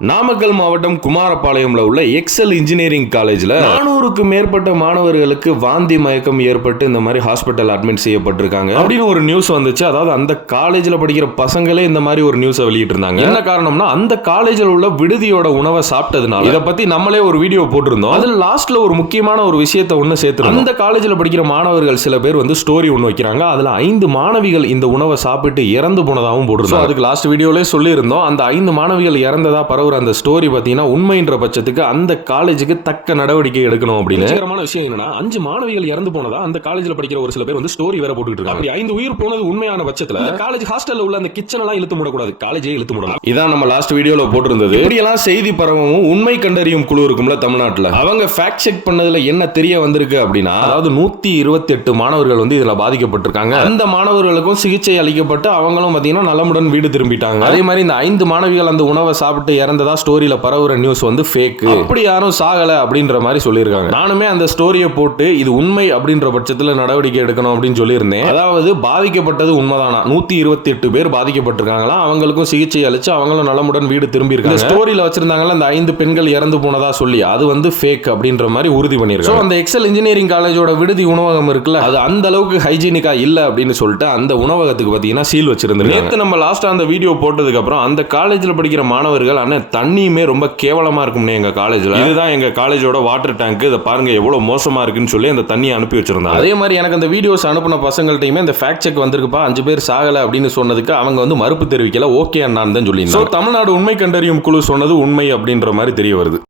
நாமக்கல் மாவட்டம் குமாரபாளையம்ல உள்ள XL engineering காலேஜ்ல 400க்கு மேற்பட்ட மாணவர்களுக்கு வாந்தி மயக்கம் ஏற்பட்டு இந்த மாதிரி ஹாஸ்பிட்டல் அட்மிட் செய்யப்பட்டிருக்காங்க அப்படின்னு ஒரு நியூஸ் வந்துச்சு. அதாவது அந்த காலேஜ்ல படிக்கிற பசங்களே இந்த மாதிரி ஒரு நியூஸை வெளியிட்டு இருந்தாங்க. என்ன காரணம்னா அந்த காலேஜ்ல உள்ள விடுதியோட உணவை சாப்பிட்டதுனால இதை பத்தி நம்மளே ஒரு வீடியோ போட்டிருந்தோம். அதுல லாஸ்ட்ல ஒரு முக்கியமான ஒரு விஷயத்தை ஒண்ணு சேர்த்துருந்தோம். அந்த காலேஜ்ல படிக்கிற மாணவர்கள் சில பேர் வந்து ஸ்டோரி ஒண்ணு வைக்கிறாங்க. அதுல 5 மாணவிகள் இந்த உணவை சாப்பிட்டு இறந்து போனதாகவும் போட்டிருந்தோம். அதுக்கு லாஸ்ட் வீடியோலே சொல்லியிருந்தோம். அந்த 5 மாணவிகள் இறந்ததா அந்த ஸ்டோரி பாத்தீங்கன்னா உண்மைன்ற பட்சத்துக்கு அந்த காலேஜுக்கு தக்க நடவடிக்கை எடுக்கணும் அப்படின்னு. முக்கியமான விஷயம் என்னன்னா 5 மாணவிகள் இறந்து போனதா அந்த காலேஜ்ல படிக்கிற ஒரு சில பேர் வந்து ஸ்டோரி வேற போட்டுட்டு இருக்காங்க. 5 உயிர் போனது உண்மையான பட்சத்துல காலேஜ் ஹாஸ்டல்ல உள்ள அந்த கிச்சன் எல்லாம் இழுத்து மூடக்கூடாது, காலேஜே இழுத்து மூடலாம். இதான் நம்ம லாஸ்ட் வீடியோல போட்டிருந்தது. இப்படி எல்லாம் செய்தி பரவவும் உண்மை கண்டறியும் குழு இருக்கும்ல தமிழ்நாட்டுல, அவங்க ஃபேக்ட் செக் பண்ணதுல என்ன தெரிய வந்திருக்கு அப்படின்னா, அதாவது 128 மாணவர்கள் வந்து இதுல பாதிக்கப்பட்டிருக்காங்க. அந்த மாணவர்களுக்கும் சிகிச்சை அளிக்கப்பட்டு அவங்களும் பாத்தீங்கன்னா நலமுடன் வீடு திரும்பிட்டாங்க. அதே மாதிரி இந்த 5 மாணவிகள் அந்த உணவை சாப்பிட்டு இறந்ததா ஸ்டோரியில பரவுற நியூஸ் வந்து ஃபேக், அப்படி யாரும் சாகல அப்படின்ற மாதிரி சொல்லியிருக்காங்க. நானுமே அந்த ஸ்டோரியை போட்டு இது உண்மை அப்படின்ற பட்சத்துல நடவடிக்கை எடுக்கணும் அப்படின்னு சொல்லியிருந்தேன். அதாவது பாதிக்கப்பட்டது உண்மைதானா, 128 பேர் பாதிக்கப்பட்டிருக்காங்களா, அவங்களுக்கும் சிகிச்சை அளிச்சு அவங்களும் நலமுடன் வீடு திரும்பி இருக்காங்க. ஸ்டோரியில வச்சிருந்தாங்கல்ல அந்த 5 பெண்கள் இறந்து போனதா சொல்லி, அது வந்து ஃபேக் அப்படின்ற மாதிரி உறுதி பண்ணிருக்காங்க. அந்த எக்ஸல் இன்ஜினியரிங் காலேஜோட விடுதி உணவகம் இருக்குல்ல, அது அந்த அளவுக்கு ஹைஜீனிக்கா இல்ல அப்படின்னு சொல்லிட்டு அந்த உணவகத்துக்கு பாத்தீங்கன்னா சீல் வச்சிருந்தாங்க. நேத்து நம்ம லாஸ்டா அந்த வீடியோ போட்டதுக்கு அப்புறம் அந்த காலேஜ்ல படிக்கிற மாணவர்கள் அண்ணே தண்ணியுமே ரொம்ப கேவலமா இருக்கும்னே எங்க காலேஜ்ல, இதுதான் எங்க காலேஜோட வாட்டர் டேங்க், இதை பாருங்க எவ்வளவு மோசமா இருக்குன்னு சொல்லி அந்த தண்ணியை அனுப்பி வச்சிருந்தாங்க. அதே மாதிரி எனக்கு அந்த வீடியோஸ் அனுப்பின பசங்கள்ட்டையுமே இந்த ஃபேக்ட் செக் வந்திருக்குப்பா, 5 பேர் சாகல அப்படின்னு சொன்னதுக்கு அவங்க வந்து மறுப்பு தெரிவிக்கல, ஓகே அண்ணான்னு தான் சொல்லி. தமிழ்நாடு உண்மை கண்டறியும் குழு சொன்னது உண்மை அப்படின்ற மாதிரி தெரிய வருது.